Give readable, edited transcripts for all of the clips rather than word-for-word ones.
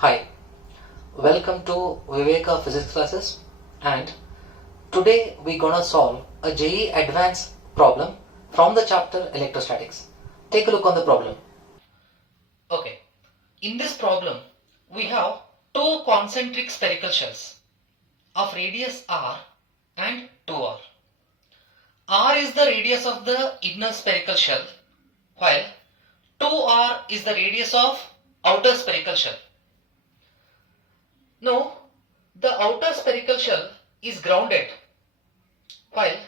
Hi, welcome to Viveka Physics classes, and today we're gonna solve a JEE Advanced problem from the chapter Electrostatics. Take a look on the problem. Okay, in this problem we have two concentric spherical shells of radius r and 2r. R is the radius of the inner spherical shell, while 2r is the radius of outer spherical shell. Now, the outer spherical shell is grounded, while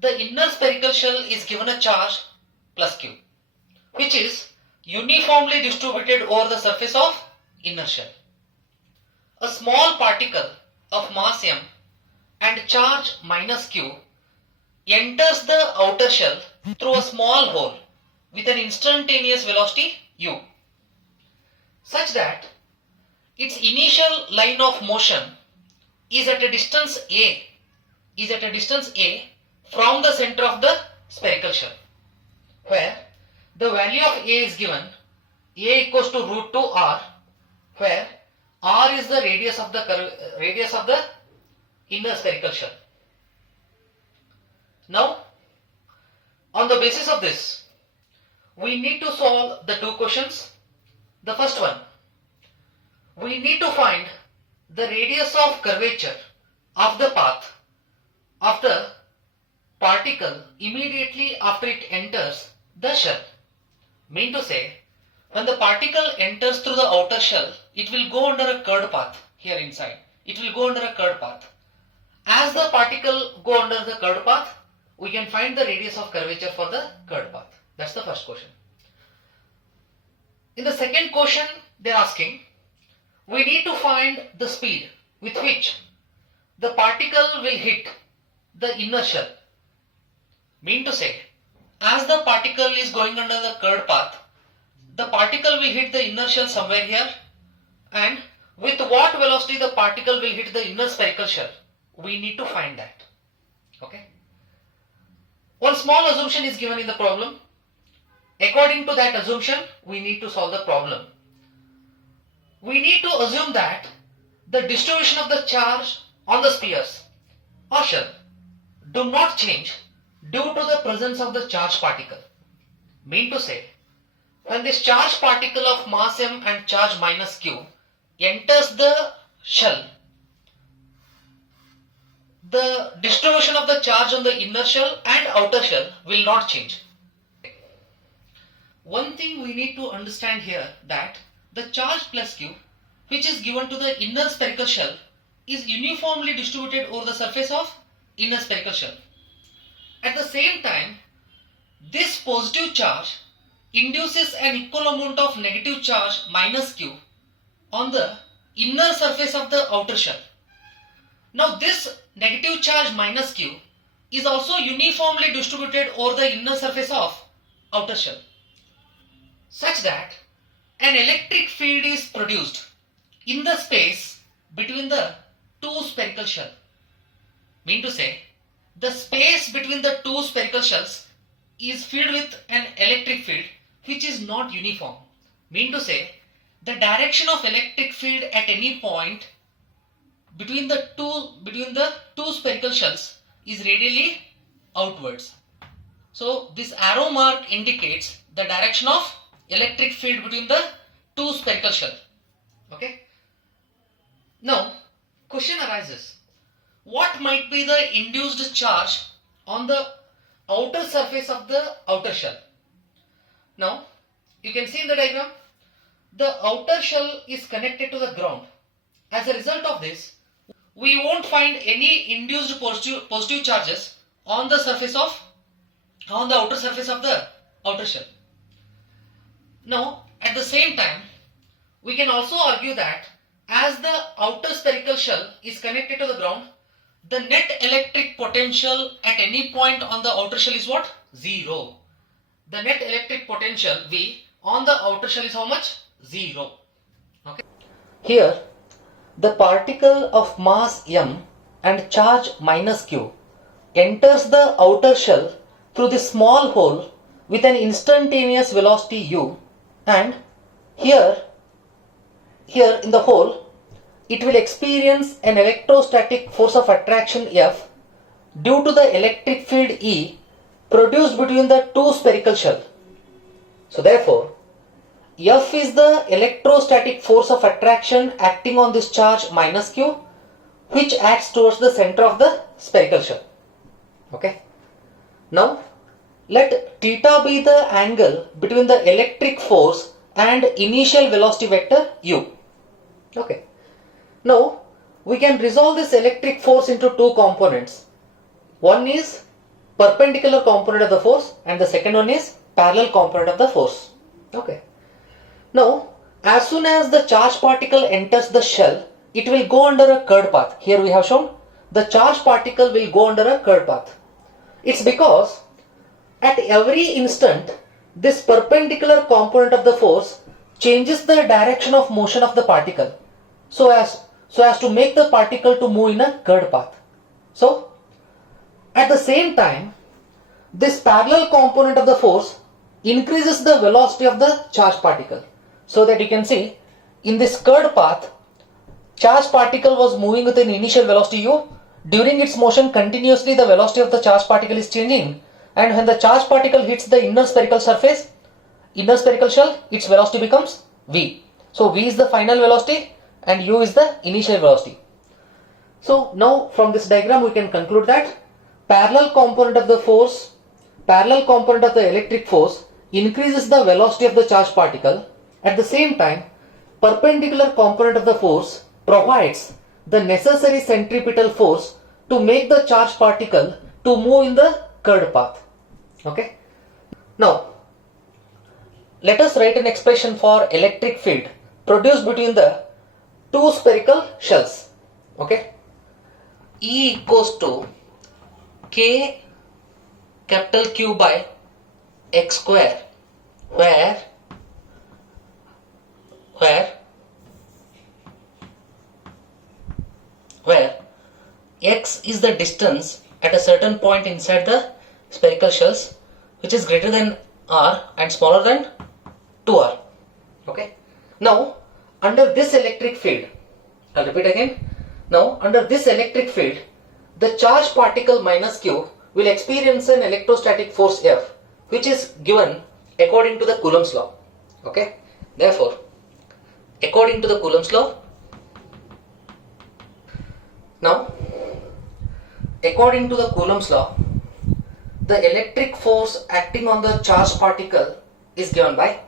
the inner spherical shell is given a charge plus q, which is uniformly distributed over the surface of inner shell. A small particle of mass m and charge minus q enters the outer shell through a small hole with an instantaneous velocity u, such that its initial line of motion is at a distance a from the center of the spherical shell, where the value of a is given, a equals to root 2 r, where r is the radius of the inner spherical shell. Now, on the basis of this, we need to solve the two questions. The first one, we need to find the radius of curvature of the path of the particle immediately after it enters the shell. Mean to say, when the particle enters through the outer shell, it will go under a curved path here inside. It will go under a curved path. As the particle go under the curved path, we can find the radius of curvature for the curved path. That's the first question. In the second question, they are asking, we need to find the speed with which the particle will hit the inner shell. Mean to say, as the particle is going under the curved path, the particle will hit the inner shell somewhere here, and with what velocity the particle will hit the inner spherical shell, we need to find that. Okay. One small assumption is given in the problem. According to that assumption, we need to solve the problem. We need to assume that the distribution of the charge on the spheres or shell do not change due to the presence of the charged particle. Mean to say, when this charged particle of mass m and charge minus q enters the shell, the distribution of the charge on the inner shell and outer shell will not change. One thing we need to understand here, that the charge plus q, which is given to the inner spherical shell, is uniformly distributed over the surface of inner spherical shell. At the same time, this positive charge induces an equal amount of negative charge minus q on the inner surface of the outer shell. Now this negative charge minus q is also uniformly distributed over the inner surface of outer shell, such that an electric field is produced in the space between the two spherical shells. Mean to say, the space between the two spherical shells is filled with an electric field which is not uniform. Mean to say, the direction of electric field at any point between the two spherical shells is radially outwards. So this arrow mark indicates the direction of electric field between the two spherical shells. Okay. Now, question arises, what might be the induced charge on the outer surface of the outer shell? Now, you can see in the diagram, the outer shell is connected to the ground. As a result of this, we won't find any induced positive charges on the outer surface of the outer shell. Now, at the same time, we can also argue that as the outer spherical shell is connected to the ground, the net electric potential at any point on the outer shell is what? 0. The net electric potential V on the outer shell is how much? 0. Okay. Here, the particle of mass m and charge minus q enters the outer shell through the small hole with an instantaneous velocity u, and here here in the hole, it will experience an electrostatic force of attraction F due to the electric field E produced between the two spherical shells. So therefore, F is the electrostatic force of attraction acting on this charge minus Q, which acts towards the center of the spherical shell. Okay. Now, let theta be the angle between the electric force and initial velocity vector u. Okay. Now, we can resolve this electric force into two components. One is perpendicular component of the force and the second one is parallel component of the force. Okay. Now, as soon as the charged particle enters the shell, it will go under a curved path. Here we have shown the charged particle will go under a curved path. It's because at every instant this perpendicular component of the force changes the direction of motion of the particle so as to make the particle to move in a curved path. So at the same time, this parallel component of the force increases the velocity of the charged particle, so that you can see in this curved path, charged particle was moving with an initial velocity u. During its motion continuously the velocity of the charged particle is changing, and when the charged particle hits the inner spherical surface, inner spherical shell, its velocity becomes v. So v is the final velocity and u is the initial velocity. So now from this diagram we can conclude that parallel component of the force, parallel component of the electric force increases the velocity of the charged particle. At the same time, perpendicular component of the force provides the necessary centripetal force to make the charged particle to move in the curved path. Okay. Now, let us write an expression for electric field produced between the two spherical shells. Okay. E equals to K capital Q by X square, where X is the distance at a certain point inside the spherical shells, which is greater than r and smaller than 2r. Okay. Now, under this electric field, I'll repeat again. Now, under this electric field, the charged particle minus q will experience an electrostatic force F, which is given according to the Coulomb's law. Okay. Therefore, according to the Coulomb's law, now, according to the Coulomb's law, the electric force acting on the charged particle is given by,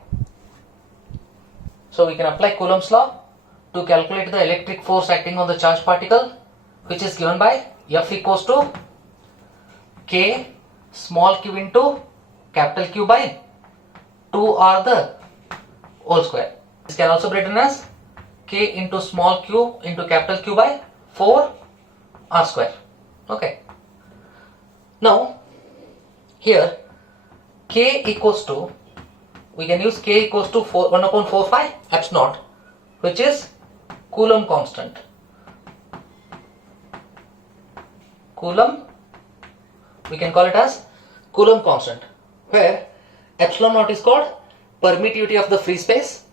so we can apply Coulomb's law to calculate the electric force acting on the charged particle, which is given by F equals to K small q into capital Q by 2r the whole square. This can also be written as K into small q into capital Q by 4r square. Okay. Now, here K equals to, we can use K equals to 1 upon 4 phi epsilon, which is Coulomb constant. Coulomb, we can call it as Coulomb constant, where epsilon naught is called permittivity of the free space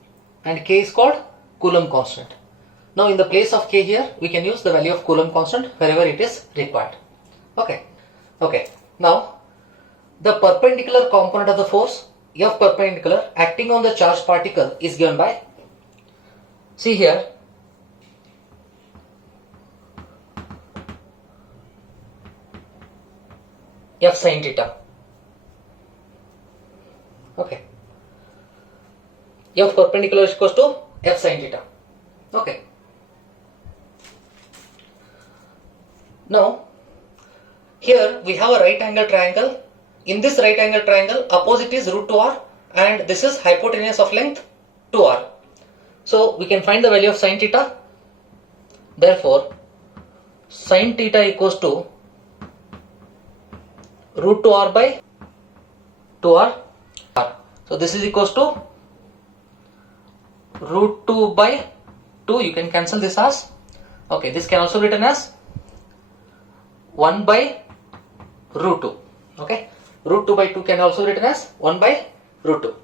and K is called Coulomb constant. Now in the place of K here, we can use the value of Coulomb constant wherever it is required. Okay. Okay. Now, the perpendicular component of the force, F perpendicular, acting on the charged particle is given by, see here, F sin theta. Okay. F perpendicular is equals to F sin theta. Okay. Now, here we have a right angle triangle. In this right angle triangle, opposite is root 2r and this is hypotenuse of length 2r. So we can find the value of sin theta. Therefore, sin theta equals to root 2r by 2r. So this is equals to root 2 by 2. You can cancel this as, okay, this can also be written as 1 by root 2. Okay, root 2 by 2 can also be written as 1 by root 2.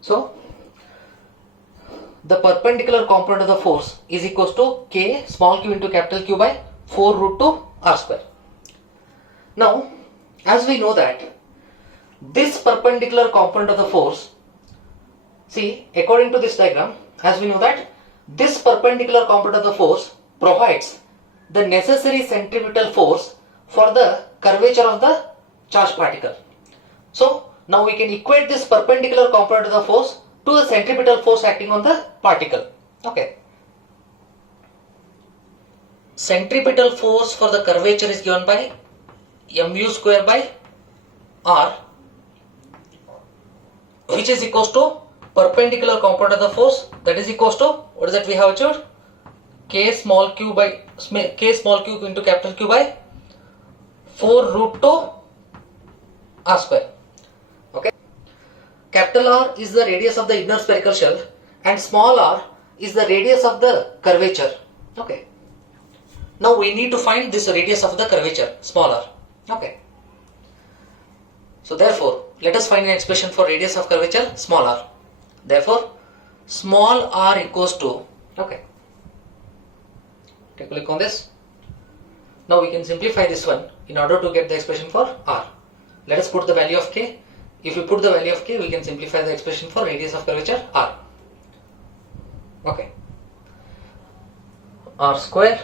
So the perpendicular component of the force is equals to K small q into capital Q by 4 root 2 r square. Now, as we know that this perpendicular component of the force, see, according to this diagram, as we know that this perpendicular component of the force provides the necessary centripetal force for the curvature of the charged particle. So, now we can equate this perpendicular component of the force to the centripetal force acting on the particle. Okay. Centripetal force for the curvature is given by mu square by r, which is equals to perpendicular component of the force, that is equals to, what is that we have achieved? K small q into capital Q by 4 root 2 r square. Okay. Capital R is the radius of the inner spherical shell and small r is the radius of the curvature. Okay. Now we need to find this radius of the curvature, small r. Okay. So therefore, let us find an expression for radius of curvature, small r. Therefore, small r equals to, okay, take a look on this. Now we can simplify this one in order to get the expression for r. Let us put the value of k. If we put the value of k, we can simplify the expression for radius of curvature r. Okay. R square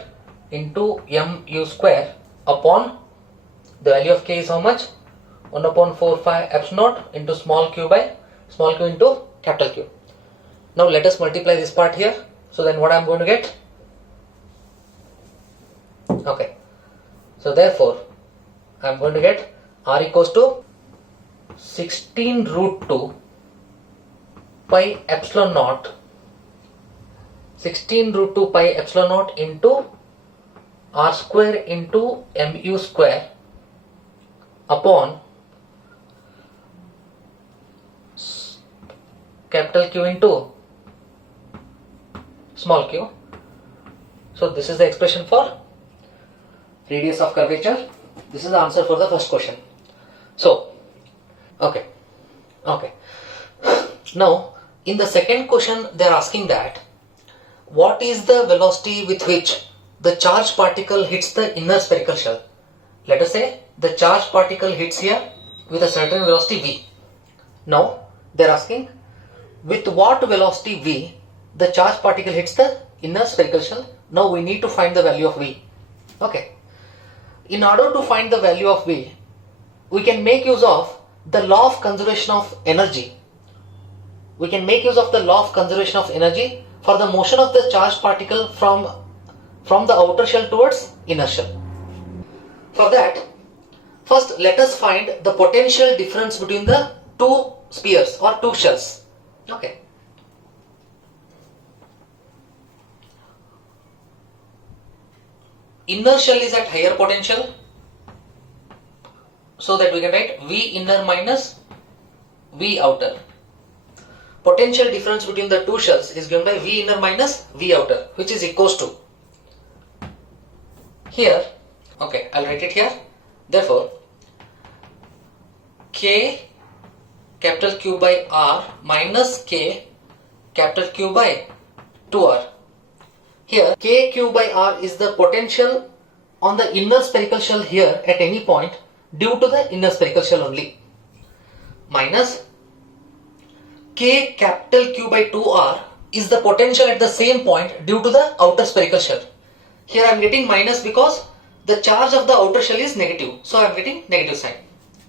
into mu square upon the value of k is how much? 1 upon 4 pi epsilon naught into small q by small q into capital Q. Now let us multiply this part here. So then what I am going to get? Okay. So therefore, I am going to get r equals to 16 root 2 pi epsilon naught, 16 root 2 pi epsilon naught into r square into mu square upon capital Q into small q. So this is the expression for radius of curvature. This is the answer for the first question. So, okay. Now, in the second question, they are asking that what is the velocity with which the charged particle hits the inner spherical shell? Let us say the charged particle hits here with a certain velocity v. Now, they are asking with what velocity v the charged particle hits the inner spherical shell. Now we need to find the value of v. Okay. In order to find the value of v, we can make use of the law of conservation of energy. We can make use of the law of conservation of energy for the motion of the charged particle from the outer shell towards inner shell. For that, first let us find the potential difference between the two spheres or two shells. Okay. Inner shell is at higher potential, so that we can write V inner minus V outer. Potential difference between the two shells is given by V inner minus V outer, which is equals to, here, okay, I'll write it here. Therefore, K capital Q by R minus K capital Q by 2R. Here, KQ by R is the potential on the inner spherical shell here at any point due to the inner spherical shell only, minus K capital Q by 2R is the potential at the same point due to the outer spherical shell. Here I am getting minus because the charge of the outer shell is negative, so I am getting negative sign.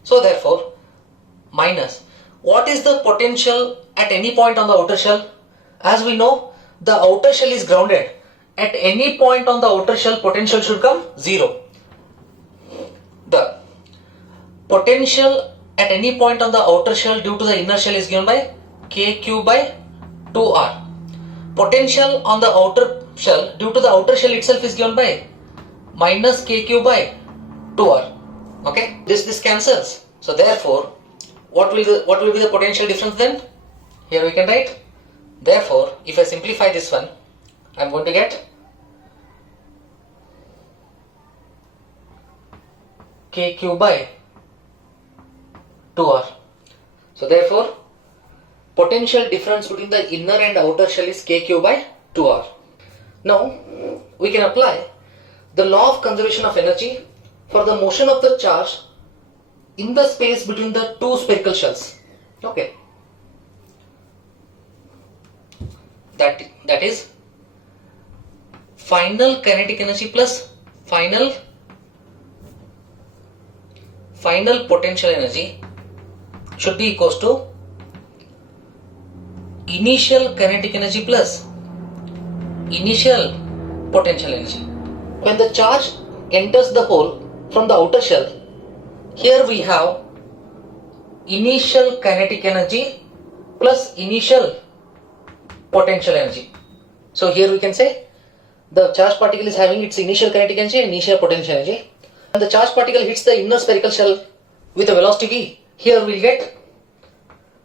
So therefore, minus, what is the potential at any point on the outer shell? As we know, the outer shell is grounded. At any point on the outer shell, potential should come 0. The potential at any point on the outer shell due to the inner shell is given by KQ by 2R. Potential on the outer shell due to the outer shell itself is given by minus KQ by 2R. Okay, this cancels. So therefore, what will be the potential difference then? Here we can write. Therefore, if I simplify this one, I am going to get KQ by 2R. So therefore, potential difference between the inner and outer shell is kq by 2r. Now we can apply the law of conservation of energy for the motion of the charge in the space between the two spherical shells. Okay, that is final kinetic energy plus final potential energy should be equals to initial kinetic energy plus initial potential energy. When the charge enters the hole from the outer shell, here we have initial kinetic energy plus initial potential energy. So here we can say the charged particle is having its initial kinetic energy and initial potential energy. When the charged particle hits the inner spherical shell with a velocity v, here we'll get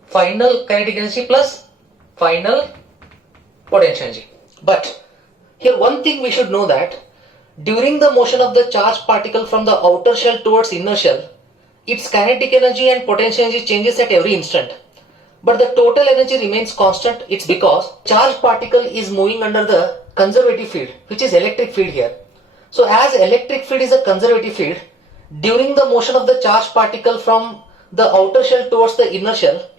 final kinetic energy plus final potential energy. But here one thing we should know, that during the motion of the charged particle from the outer shell towards inner shell, its kinetic energy and potential energy changes at every instant, but the total energy remains constant. It's because charged particle is moving under the conservative field, which is electric field here. So as electric field is a conservative field, during the motion of the charged particle from the outer shell towards the inner shell,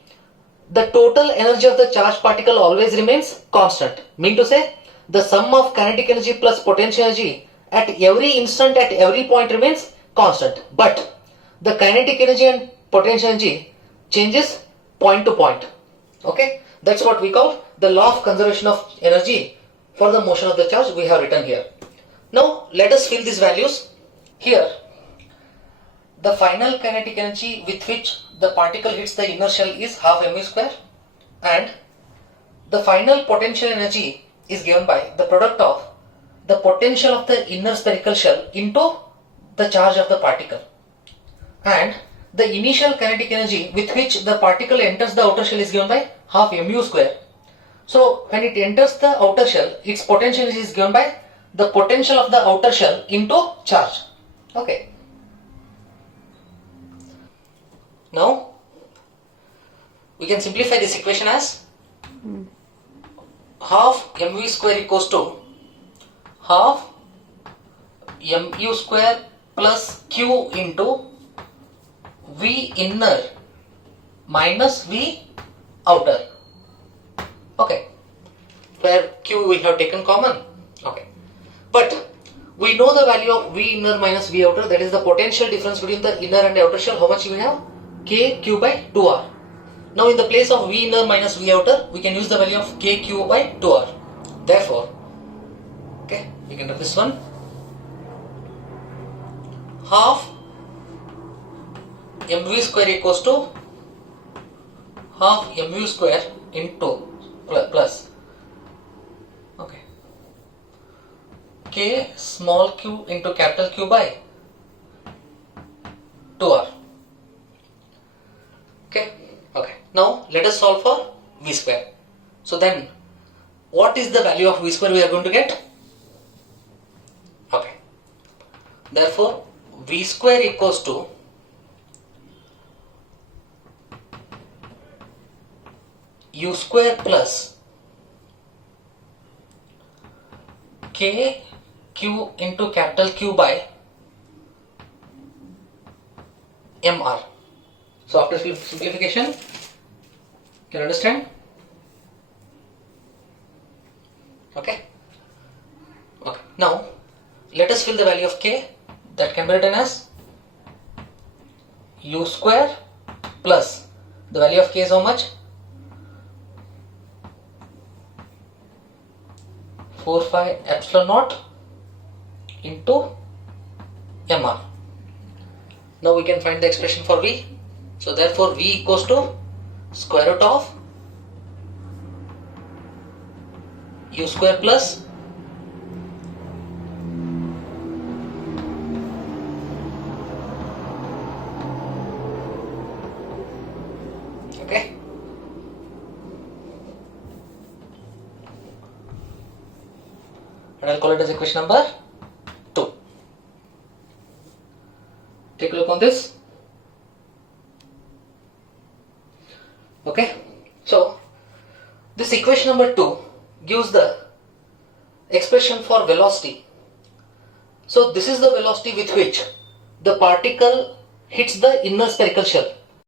the total energy of the charged particle always remains constant. Mean to say, the sum of kinetic energy plus potential energy at every instant, at every point remains constant. But the kinetic energy and potential energy changes point to point. Okay, that's what we call the law of conservation of energy for the motion of the charge. We have written here. Now let us fill these values. Here the final kinetic energy with which the particle hits the inner shell is half mv square, and the final potential energy is given by the product of the potential of the inner spherical shell into the charge of the particle, and the initial kinetic energy with which the particle enters the outer shell is given by half mu square. So when it enters the outer shell, its potential energy is given by the potential of the outer shell into charge. Okay. Now we can simplify this equation as half mv square equals to half mu square plus q into v inner minus v outer. Okay, where q we have taken common. Okay, but we know the value of v inner minus v outer, that is the potential difference between the inner and outer shell. How much we have? K q by 2r. Now in the place of v inner minus v outer, we can use the value of k q by 2r. Therefore, okay, we can do this one. Half mv square equals to half mu square into plus, okay, k small q into capital Q by 2r. Okay. Now let us solve for v square. So then, what is the value of v square we are going to get? Okay. Therefore, v square equals to u square plus k q into capital Q by mr. So after simplification, you can understand? Okay. Now let us fill the value of k. That can be written as u square plus the value of k is how much? 4/5 epsilon naught into mr. Now we can find the expression for v. So therefore v equals to square root of u square plus okay, and I'll call it as equation number 2. Take a look on this. Okay, so Equation number 2 gives the expression for velocity. So this is the velocity with which the particle hits the inner spherical shell.